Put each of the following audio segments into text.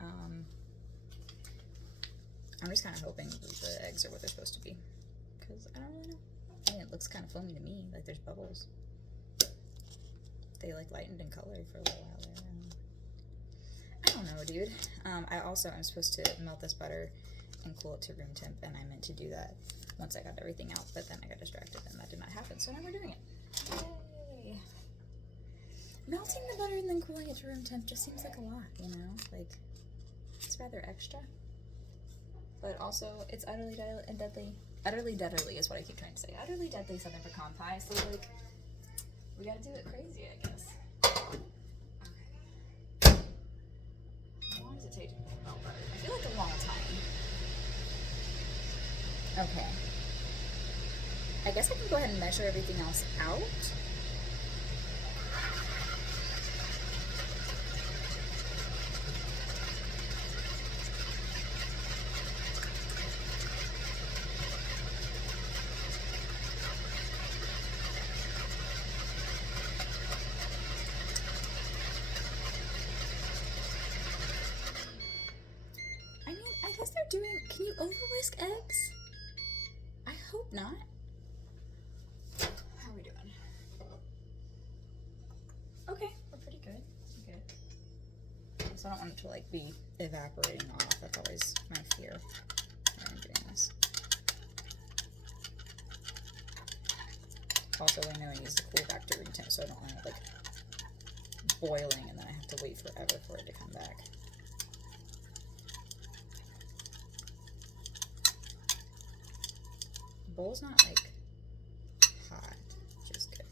I'm just kind of hoping the eggs are what they're supposed to be, because I don't really know. I mean, it looks kind of foamy to me, like there's bubbles. They like lightened in color for a little while there. I don't know, dude. I also am supposed to melt this butter and cool it to room temp, and I meant to do that once I got everything out, but then I got distracted and that did not happen, so now we're doing it. Yay! Melting the butter and then cooling it to room temp just seems like a lot, you know? Like, it's rather extra. But also, it's utterly deadly. Utterly deadly is what I keep trying to say. Utterly deadly Southern pecan pie, so like, we gotta do it crazy, I guess. Okay. How long does it take to melt butter? I feel like a long time. Okay. I guess I can go ahead and measure everything else out. I mean, I guess they're doing... Can you over-whisk eggs? I hope not. How are we doing? Okay, we're pretty good. Good. So I don't want it to like be evaporating off. That's always my fear when I'm doing this. Also, I know it needs to cool back to room temp, so I don't want it like boiling and then I have to wait forever for it to come back. The bowl's not like hot, which is good.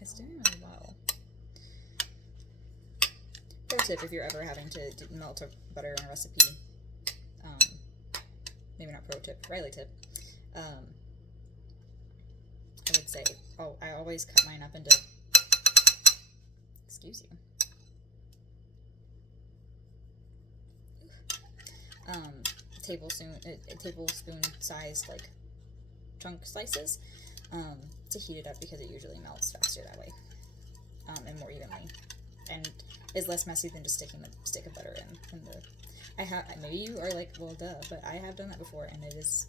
It's doing really well. Pro tip, if you're ever having to melt butter in a recipe, maybe not pro tip, Riley tip, I would say, I always cut mine up into, excuse you, tablespoon sized like chunk slices to heat it up, because it usually melts faster that way, and more evenly, and is less messy than just sticking the stick of butter in the. Maybe you are like, well, duh, but I have done that before, and it is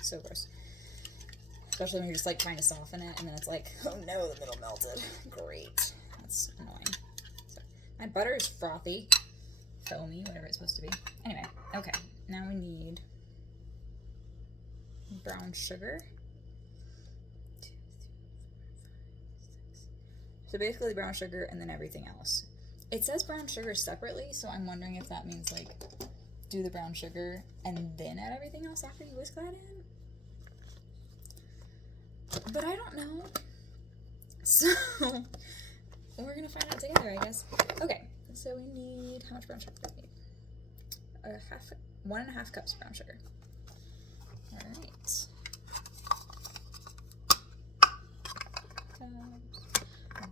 so gross. Especially when you're just like trying to soften it, and then it's like, oh no, the middle melted. Great, that's annoying. So my butter is frothy, foamy, whatever it's supposed to be. Anyway, okay, now we need brown sugar. So basically brown sugar and then everything else. It says brown sugar separately, so I'm wondering if that means like do the brown sugar and then add everything else after you whisk that in. But I don't know. So we're gonna find out together, I guess. Okay, so we need, how much brown sugar do we need? 1.5 cups brown sugar. Alright.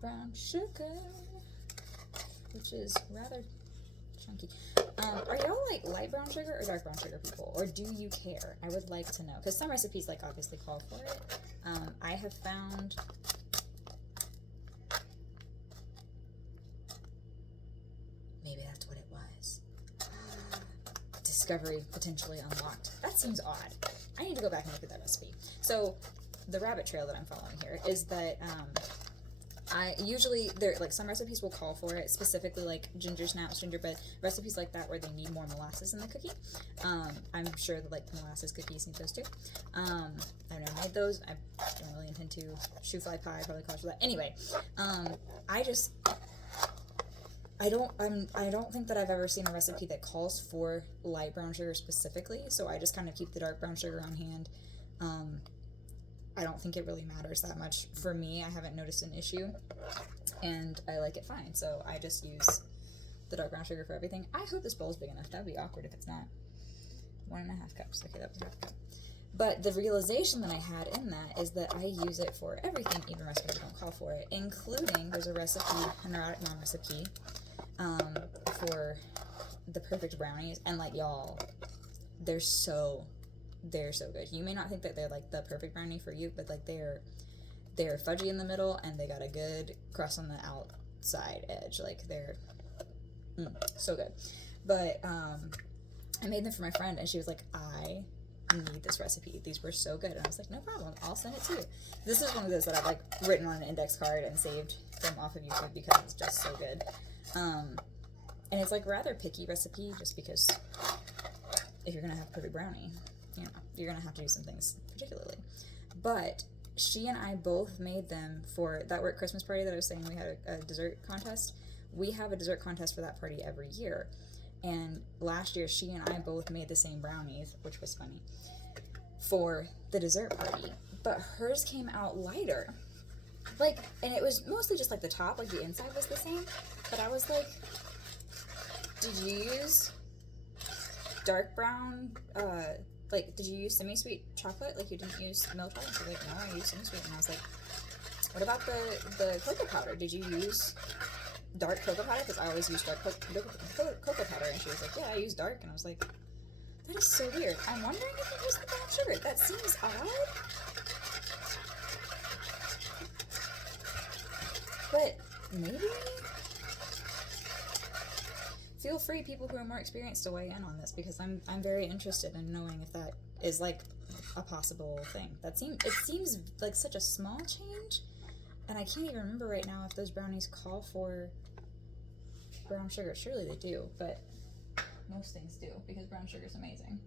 Brown sugar, which is rather chunky. Are y'all like light brown sugar or dark brown sugar people, or do you care? I would like to know, because some recipes like obviously call for it. I have found maybe that's what it was. Discovery potentially unlocked. That seems odd. I need to go back and look at that recipe. So the rabbit trail that I'm following here is that I usually, like some recipes will call for it, specifically like ginger snaps, gingerbread, recipes like that where they need more molasses in the cookie. I'm sure that like the molasses cookies need those too. I've never made those. I don't really intend to. Shoe fly pie probably calls for that. Anyway, I don't think that I've ever seen a recipe that calls for light brown sugar specifically, so I just kind of keep the dark brown sugar on hand. I don't think it really matters that much. For me, I haven't noticed an issue, and I like it fine, so I just use the dark brown sugar for everything. I hope this bowl is big enough. That would be awkward if it's not. 1.5 cups. Okay, that was half a cup. But the realization that I had in that is that I use it for everything, even recipes that don't call for it, including, there's a recipe, a neurotic mom recipe, for the perfect brownies, and like, y'all, they're so good. You may not think that they're like the perfect brownie for you, but like they're they're fudgy in the middle, and they got a good crust on the outside edge. Like, they're so good. But I made them for my friend, and she was like, I need this recipe. These were so good. And I was like, no problem. I'll send it to you. This is one of those that I've, like, written on an index card and saved from off of YouTube because it's just so good. And it's, like, rather picky recipe just because if you're going to have perfect brownie, you know, you're going to have to do some things particularly. But she and I both made them for that work Christmas party that I was saying we had a dessert contest. We have a dessert contest for that party every year. And last year, she and I both made the same brownies, which was funny, for the dessert party. But hers came out lighter. Like, and it was mostly just, like, the top, like, the inside was the same. But I was like, did you use dark brown, like, did you use semi-sweet chocolate? Like, you didn't use milk chocolate? She's like, no, I used semi-sweet. And I was like, what about the cocoa powder? Did you use dark cocoa powder? Because I always use dark cocoa powder. And she was like, yeah, I use dark. And I was like, that is so weird. I'm wondering if it was the brown sugar. That seems odd. But maybe? Feel free, people who are more experienced, to weigh in on this, because I'm very interested in knowing if that is, like, a possible thing. It seems like such a small change, and I can't even remember right now if those brownies call for brown sugar. Surely they do, but most things do, because brown sugar is amazing.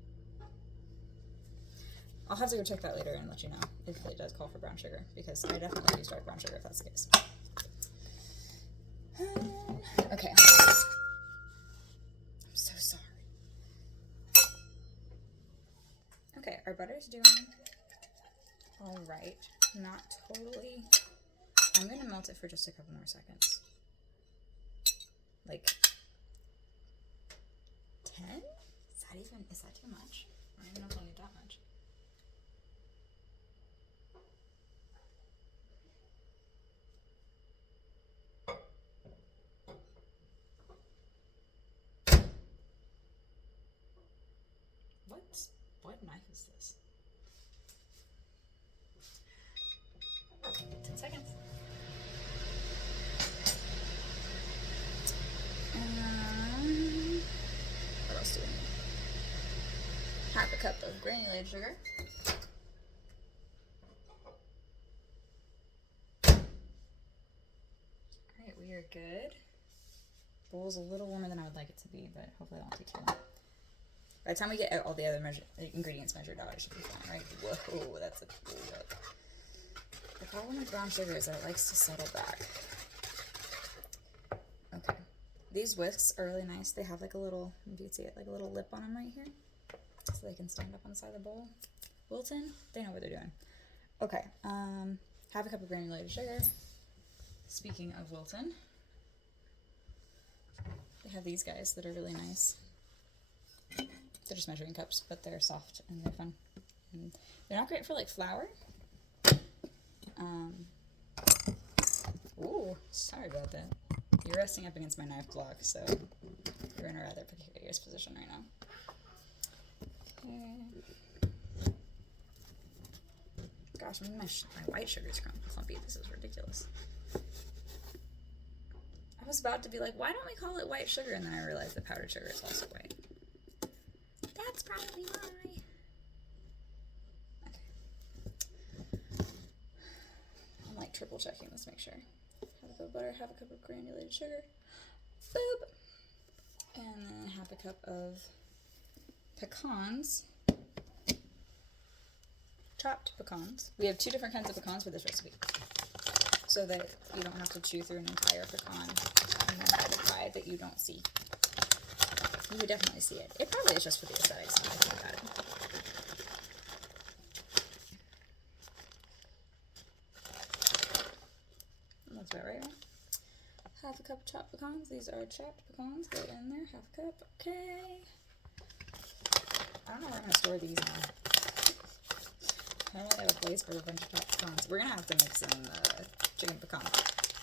I'll have to go check that later and let you know if it does call for brown sugar, because I definitely use dark brown sugar if that's the case. Okay. I'm so sorry. Okay, our butter's doing all right. Not totally. I'm gonna melt it for just a couple more seconds. Like 10? Is that too much? I don't even know if I need that much. What knife is this? 10 seconds. What else do we need? Half a cup of granulated sugar. Alright, we are good. Bowl's a little warmer than I would like it to be, but hopefully it won't take too long. By the time we get all the other ingredients measured out, it should be fine, right? Whoa, that's a cool look. The problem with brown sugar is that it likes to settle back. Okay. These whisks are really nice. They have like a little, if you can see it, like a little lip on them right here. So they can stand up on the side of the bowl. Wilton, they know what they're doing. Okay, half a cup of granulated sugar. Speaking of Wilton, they have these guys that are really nice. They're just measuring cups, but they're soft and they're fun. And they're not great for like flour. Ooh, sorry about that. You're resting up against my knife block, so you're in a rather precarious position right now. Okay. Gosh, my white sugar's clumpy. This is ridiculous. I was about to be like, why don't we call it white sugar? And then I realized that powdered sugar is also white. That's probably why. Okay. I'm like triple checking this, make sure. Half a cup of butter, half a cup of granulated sugar. Boop. And then half a cup of pecans. Chopped pecans. We have 2 different kinds of pecans for this recipe, so that you don't have to chew through an entire pecan and then buy the pie that you don't see. You would definitely see it. It probably is just for the aesthetics, if I think about it. That's about right, right? Half a cup of chopped pecans. These are chopped pecans. Go in there. Half a cup. Okay. I don't know where I'm going to store these now. I don't really have a place for a bunch of chopped pecans. We're going to have to mix in chicken pecan.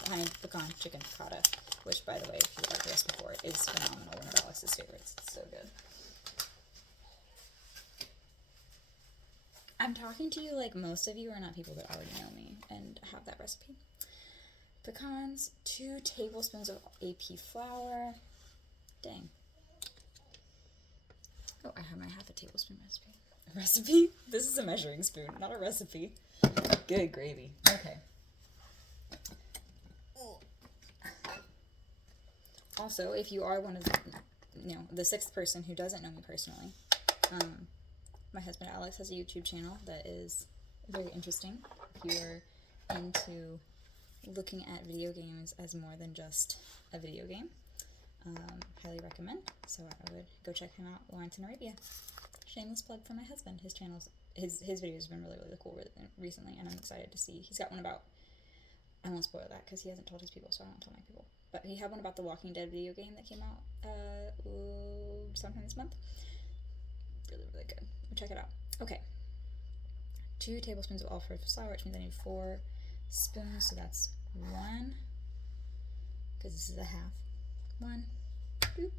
Behind pecan chicken piccata. Which, by the way, if you've heard this before, is phenomenal. One of Alex's favorites. It's so good. I'm talking to you like most of you are not people that already know me. and have that recipe. Pecans, 2 tablespoons of AP flour. Dang. Oh, I have my half a tablespoon recipe. A recipe? This is a measuring spoon, not a recipe. Good gravy. Okay. Also, if you are one of the 6th person who doesn't know me personally, my husband Alex has a YouTube channel that is very interesting. If you are into looking at video games as more than just a video game, highly recommend. So I would go check him out. Lawrence in Arabia. Shameless plug for my husband. His channels, his videos have been really, really cool recently, and I'm excited to see. He's got one about, I won't spoil that because he hasn't told his people, so I won't tell my people. But he had one about the Walking Dead video game that came out sometime this month. Really, really good. Check it out. Okay. 2 tablespoons of all-purpose flour, which means I need 4 spoons, so that's 1, because this is a half. 1, boop,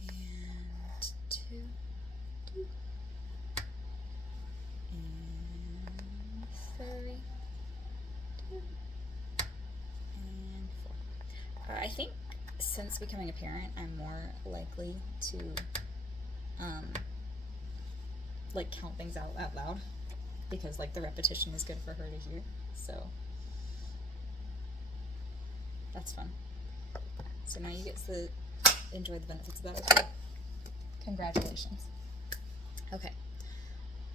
and 2, boop, and 3, 2, and 4. I think since becoming a parent, I'm more likely to like count things out loud, because like the repetition is good for her to hear, so that's fun. So now you get to enjoy the benefits of that as well. Congratulations. Okay,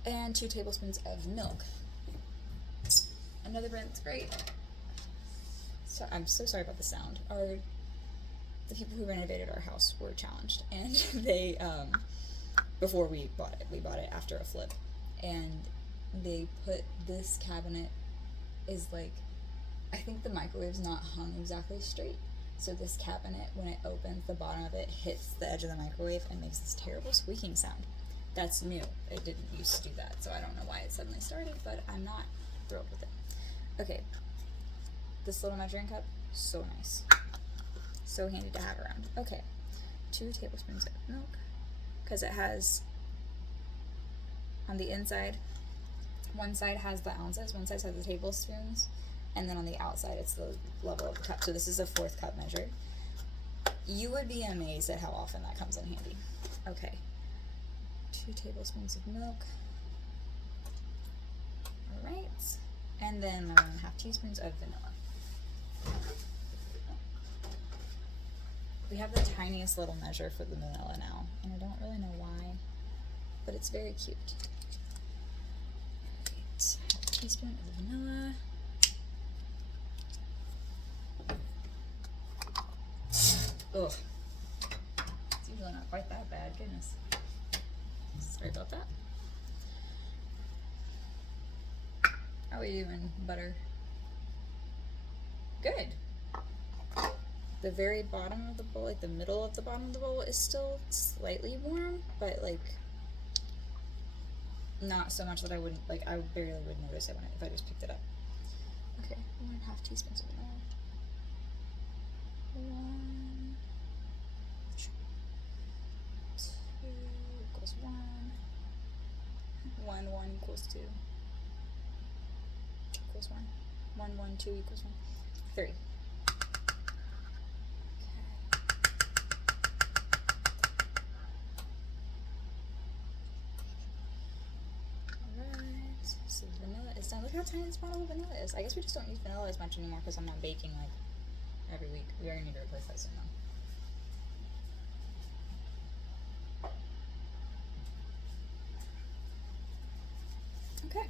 and 2 tablespoons of milk. Another brand that's great. So I'm so sorry about the sound. The people who renovated our house were challenged, and they before we bought it after a flip, and they put this cabinet is like, I think the microwave's not hung exactly straight, so this cabinet, when it opens, the bottom of it hits the edge of the microwave and makes this terrible squeaking sound. That's new. It didn't used to do that, so I don't know why it suddenly started, but I'm not thrilled with it. Okay, this little measuring cup, so nice. So handy to have around. Okay, 2 tablespoons of milk, because it has, on the inside, one side has the ounces, one side has the tablespoons, and then on the outside it's the level of the cup. So this is a 4th cup measured. You would be amazed at how often that comes in handy. Okay, 2 tablespoons of milk. All right, and then 1.5 teaspoons of vanilla. We have the tiniest little measure for the vanilla now, and I don't really know why, but it's very cute. Right, 1/2 teaspoon of vanilla. Ugh. It's usually not quite that bad, goodness. Sorry about that. How are we doing, butter? Good. The very bottom of the bowl, like the middle of the bottom of the bowl, is still slightly warm, but like not so much that I wouldn't, like I barely would notice it if I just picked it up. Okay, 1.5 teaspoons of vanilla. 1, 2 equals 1. 1 equals 2 equals 1. 1 1 2 equals 1. 3. So vanilla is done. Look how tiny this bottle of vanilla is. I guess we just don't use vanilla as much anymore because I'm not baking like every week. We are going to need to replace that soon though. Okay.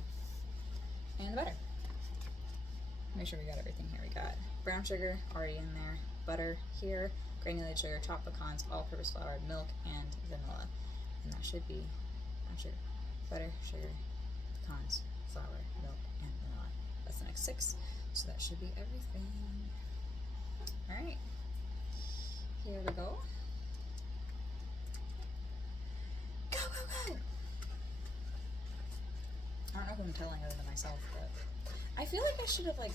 And the butter. Make sure we got everything here. We got brown sugar already in there, butter here, granulated sugar, chopped pecans, all-purpose flour, milk, and vanilla. And that should be brown sugar, butter, sugar, pecans, flour, milk, and vanilla. That's the next 6, so that should be everything. Alright, here we go. Go, go, go! I don't know who I'm telling other than myself, but I feel like I should have like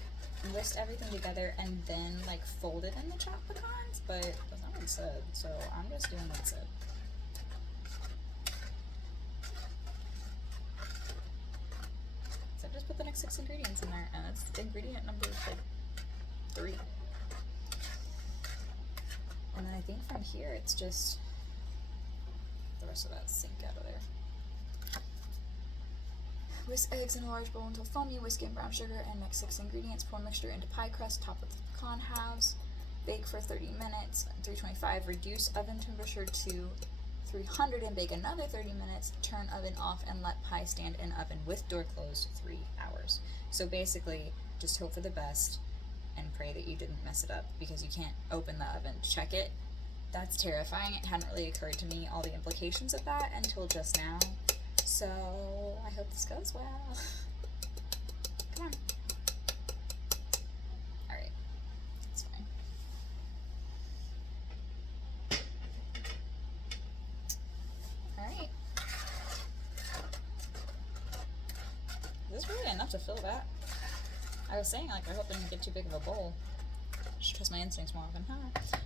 whisked everything together and then like folded in the chopped pecans, but that's not what it said, so I'm just doing what it said. So just put the next 6 ingredients in there, and that's ingredient number like 3. And then I think from here it's just the rest of that sink out of there. Whisk eggs in a large bowl until foamy, whisk in brown sugar and mix 6 ingredients, pour mixture into pie crust, top with pecan halves, bake for 30 minutes, 325, reduce oven temperature to 300 and bake another 30 minutes, turn oven off and let pie stand in oven with door closed 3 hours. So basically, just hope for the best and pray that you didn't mess it up, because you can't open the oven to check it. That's terrifying. It hadn't really occurred to me, all the implications of that, until just now. So I hope this goes well. Come on. Alright. That's fine. Alright. Is this really enough to fill that? I was saying, like, I hope I didn't get too big of a bowl. I should trust my instincts more often, huh?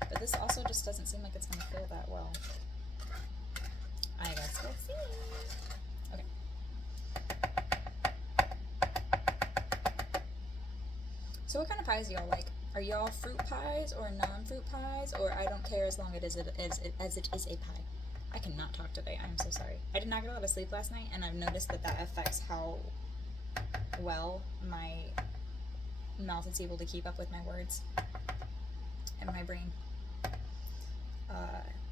But this also just doesn't seem like it's going to fill that well. I guess we'll see. Okay. So what kind of pies do y'all like? Are y'all fruit pies or non-fruit pies, or I don't care as long as it is a pie? I cannot talk today. I'm so sorry. I did not get a lot of sleep last night, and I've noticed that that affects how well my mouth is able to keep up with my words and my brain.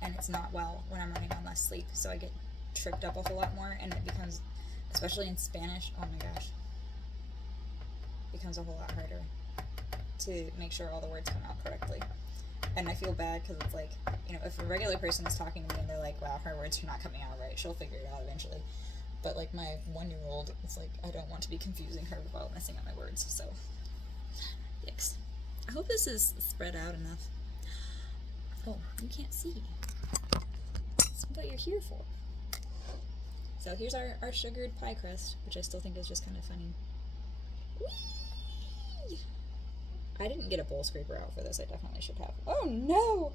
And it's not well when I'm running on less sleep, so I get tripped up a whole lot more, and it becomes, especially in Spanish, oh my gosh, becomes a whole lot harder to make sure all the words come out correctly. And I feel bad because it's like, you know, if a regular person is talking to me and they're like, wow, her words are not coming out right, she'll figure it out eventually. But like my 1-year-old, it's like, I don't want to be confusing her while messing up my words, so yikes. I hope this is spread out enough. Oh, you can't see. That's what you're here for. So here's our sugared pie crust, which I still think is just kind of funny. Whee! I didn't get a bowl scraper out for this. I definitely should have. Oh no!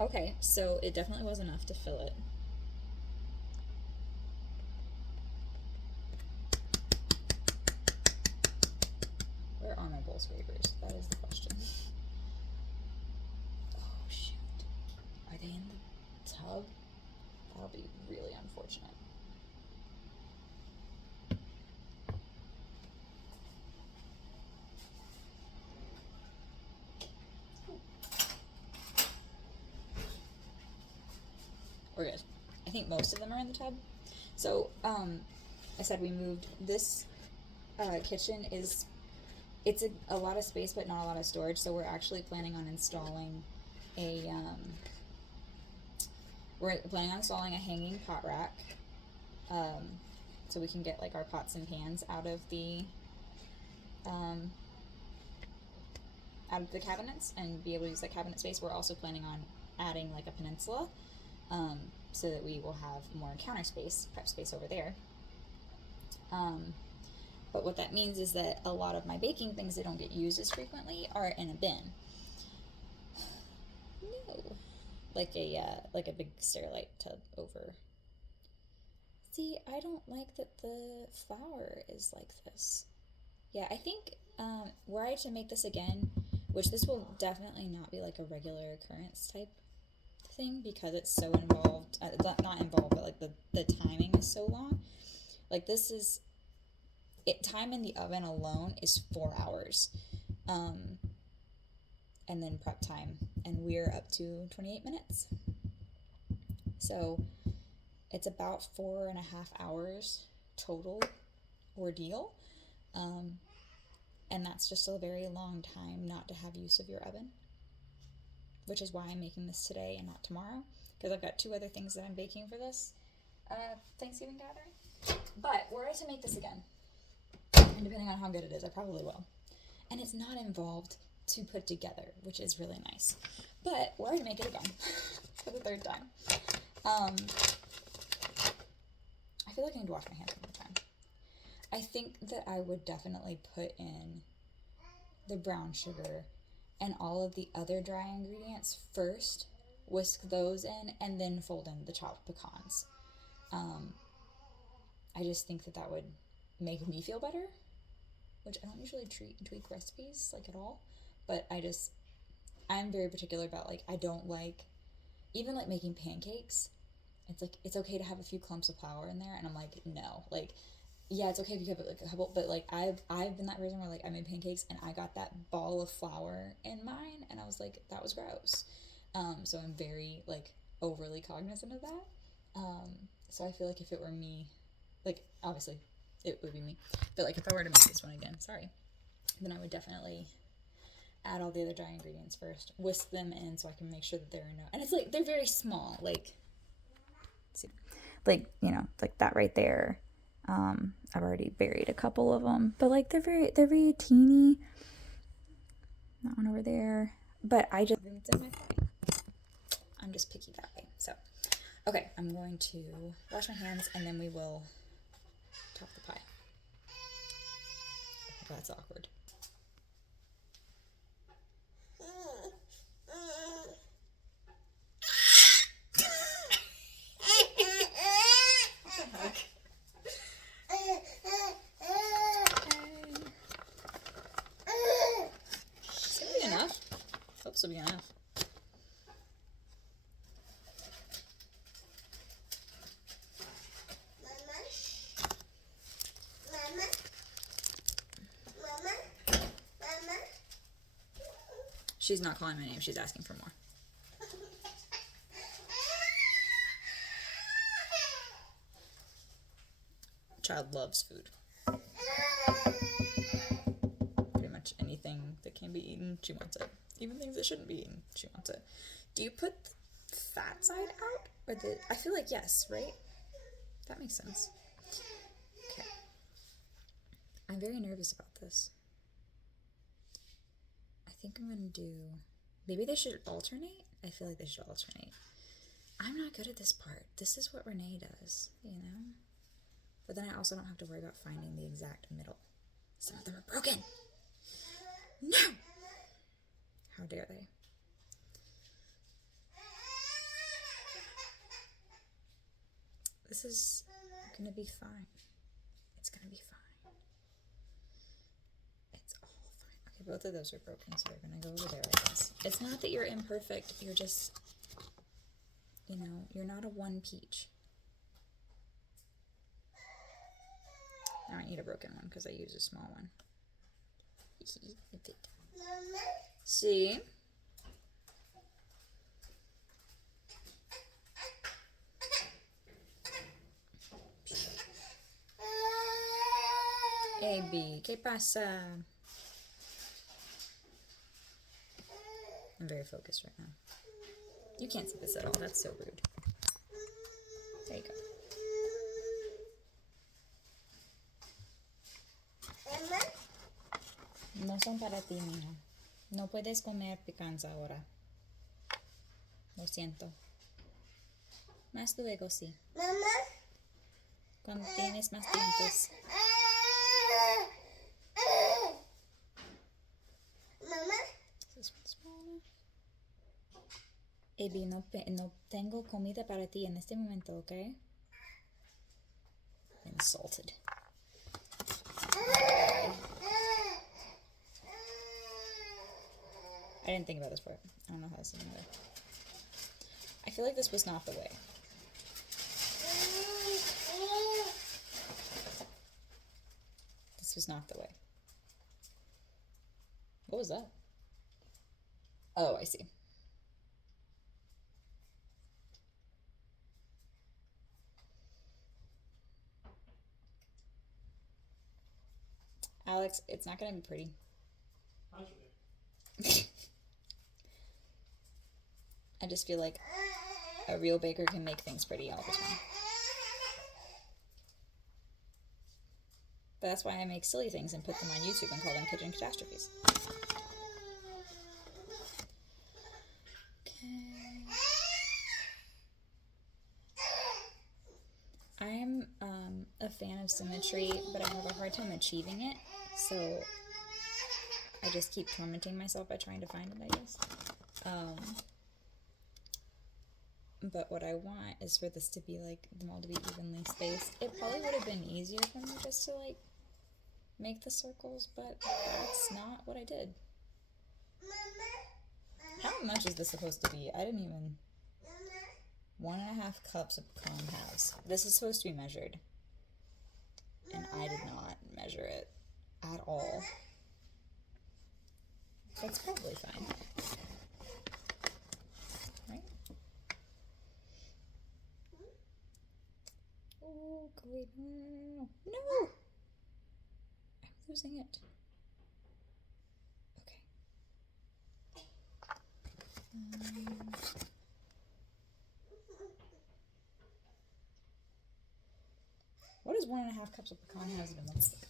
Okay, so it definitely was enough to fill it. Where are my bowl scrapers? That is the question. Oh shoot. Are they in the tub? That'll be really unfortunate. We're good. I think most of them are in the tub. So, I said we moved. This kitchen it's a lot of space but not a lot of storage, so we're actually planning on installing a hanging pot rack, so we can get like our pots and pans out of the cabinets and be able to use that cabinet space. We're also planning on adding like a peninsula, so that we will have more counter space, prep space over there. But what that means is that a lot of my baking things that don't get used as frequently are in a bin. No. Like a big Sterilite tub over. See, I don't like that the flour is like this. Yeah, I think were I to make this again, which this will definitely not be like a regular occurrence type thing because it's so involved, not involved, but like the timing is so long. Like this is, time in the oven alone is 4 hours. And then prep time, and we're up to 28 minutes. So it's about 4.5 hours total ordeal. And that's just a very long time not to have use of your oven, which is why I'm making this today and not tomorrow, because I've got 2 other things that I'm baking for this Thanksgiving gathering. But were I to make this again, and depending on how good it is, I probably will. And it's not involved to put together, which is really nice. But were I to make it again for the 3rd time, I feel like I need to wash my hands one more time. I think that I would definitely put in the brown sugar and all of the other dry ingredients first, whisk those in, and then fold in the chopped pecans. I just think that that would make me feel better, which I don't usually tweak recipes like at all, but I'm very particular about, like, I don't like, even like making pancakes, it's like, it's okay to have a few clumps of flour in there, and I'm like, no, like, yeah, it's okay if you have like a couple, but like I've been that person where, like, I made pancakes and I got that ball of flour in mine, and I was like, that was gross. So I'm very, like, overly cognizant of that. So I feel like if it were me, like, obviously it would be me, but like if I were to make this one again, sorry, then I would definitely add all the other dry ingredients first, whisk them in so I can make sure that there are no, and it's like they're very small, like, see, like, you know, like that right there. I've already buried a couple of them, but like they're very teeny. That one over there, but I'm just picky that way. So, okay, I'm going to wash my hands and then we will top the pie. Oh, that's awkward. This will be enough. She's not calling my name, she's asking for more. Child loves food. Pretty much anything that can be eaten, she wants it. Even things that shouldn't be eaten, she wants it. Do you put the fat side out? Or I feel like yes, right? That makes sense. Okay. I'm very nervous about this. I think I'm gonna do, maybe they should alternate? I feel like they should alternate. I'm not good at this part. This is what Renee does, you know? But then I also don't have to worry about finding the exact middle. Some of them are broken. No! How dare they? This is gonna be fine. It's gonna be fine. It's all fine. Okay, both of those are broken, so we're gonna go over there, I guess. It's not that you're imperfect, you're just, you know, you're not a one peach. Now I need a broken one because I use a small one. See? AB, ¿qué pasa? I'm very focused right now. You can't see this at all. That's so rude. There you go. No son para ti, mija. No puedes comer pecans ahora. Lo siento. Más luego sí. Mamá. Cuando tienes más dientes. Mamá. Ebi, no tengo comida para ti en este momento, ¿ok? Insulted. I didn't think about this part. I don't know how this is gonna go. I feel like this was not the way. This was not the way. What was that? Oh, I see. Alex, it's not gonna be pretty. I just feel like a real baker can make things pretty all the time. But that's why I make silly things and put them on YouTube and call them kitchen catastrophes. Okay. I'm a fan of symmetry, but I have a hard time achieving it, so I just keep tormenting myself by trying to find it, I guess. But what I want is for this to be like, them all to be evenly spaced. It probably would have been easier for me just to like make the circles, but that's not what I did. How much is this supposed to be? I didn't even... 1.5 cups of pecan halves. This is supposed to be measured. And I did not measure it at all. That's probably fine. Right? Oh, great. No! I'm losing it. Okay. What does 1.5 cups of pecan halves been look like?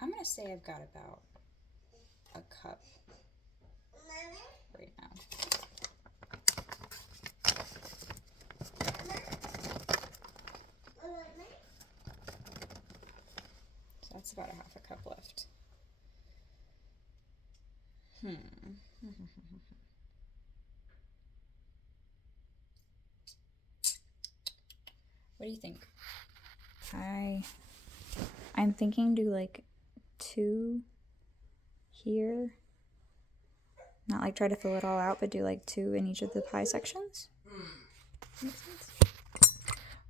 I'm gonna say I've got about a cup right now. So that's about a 1/2 cup left. What do you think? I'm thinking do like 2 here. Not like try to fill it all out, but do like 2 in each of the pie sections. Makes sense.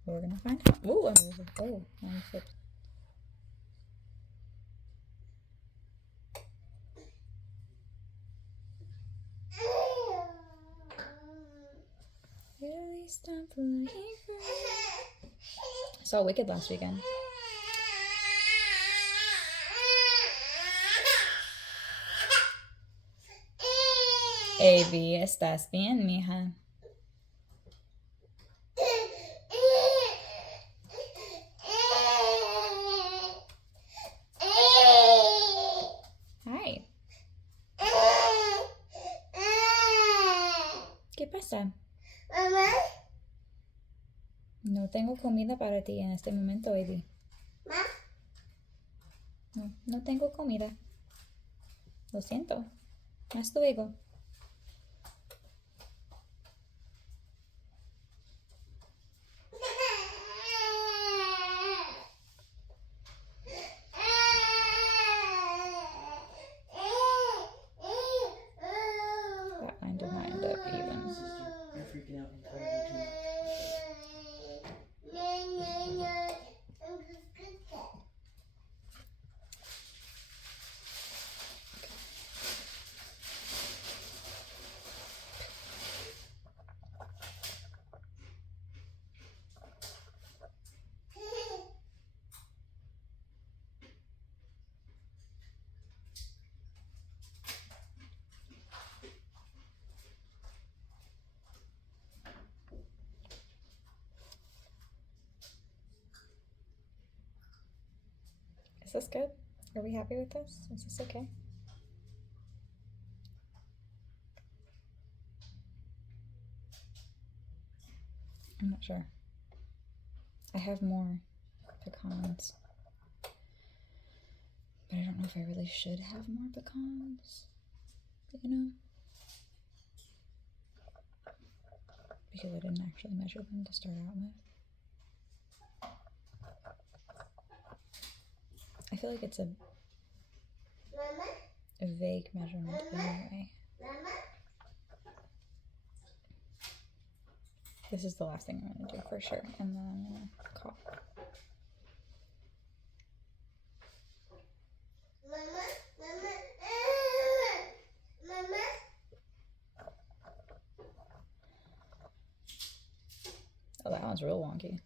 We're gonna find out. Oh, I'm flipped. Really stop playing for... I saw Wicked last weekend. Avi, estás bien, mija? Hi. ¿Qué pasa? Mamá. No tengo comida para ti en este momento, Avi. No, no tengo comida. Lo siento. Hasta luego. That line did not end up even. You're freaking out entirely too much. Is this good? Are we happy with this? Is this okay? I'm not sure. I have more pecans. But I don't know if I really should have more pecans. You know? Because I didn't actually measure them to start out with. I feel like it's a vague measurement anyway. This is the last thing I'm going to do for sure, and then I'm going to call. Oh, that one's real wonky.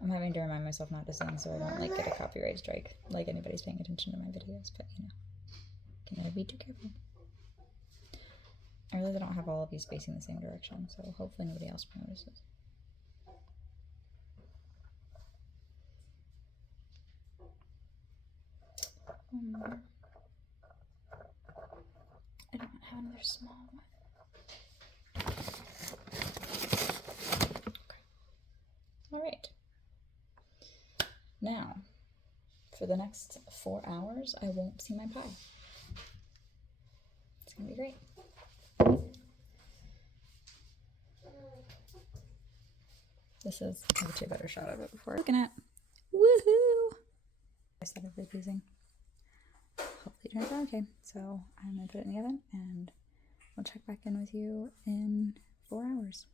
I'm having to remind myself not to sing so I don't like get a copyright strike like anybody's paying attention to my videos, but you know, can never be too careful. I realize I don't have all of these facing the same direction, so hopefully nobody else notices. I don't have another small one. Now, for the next 4 hours, I won't see my pie. It's gonna be great. This is, I'll get you a better shot of it before looking at. Woohoo! I started repeating. Hopefully it turns out okay. So I'm gonna put it in the oven and I'll check back in with you in 4 hours.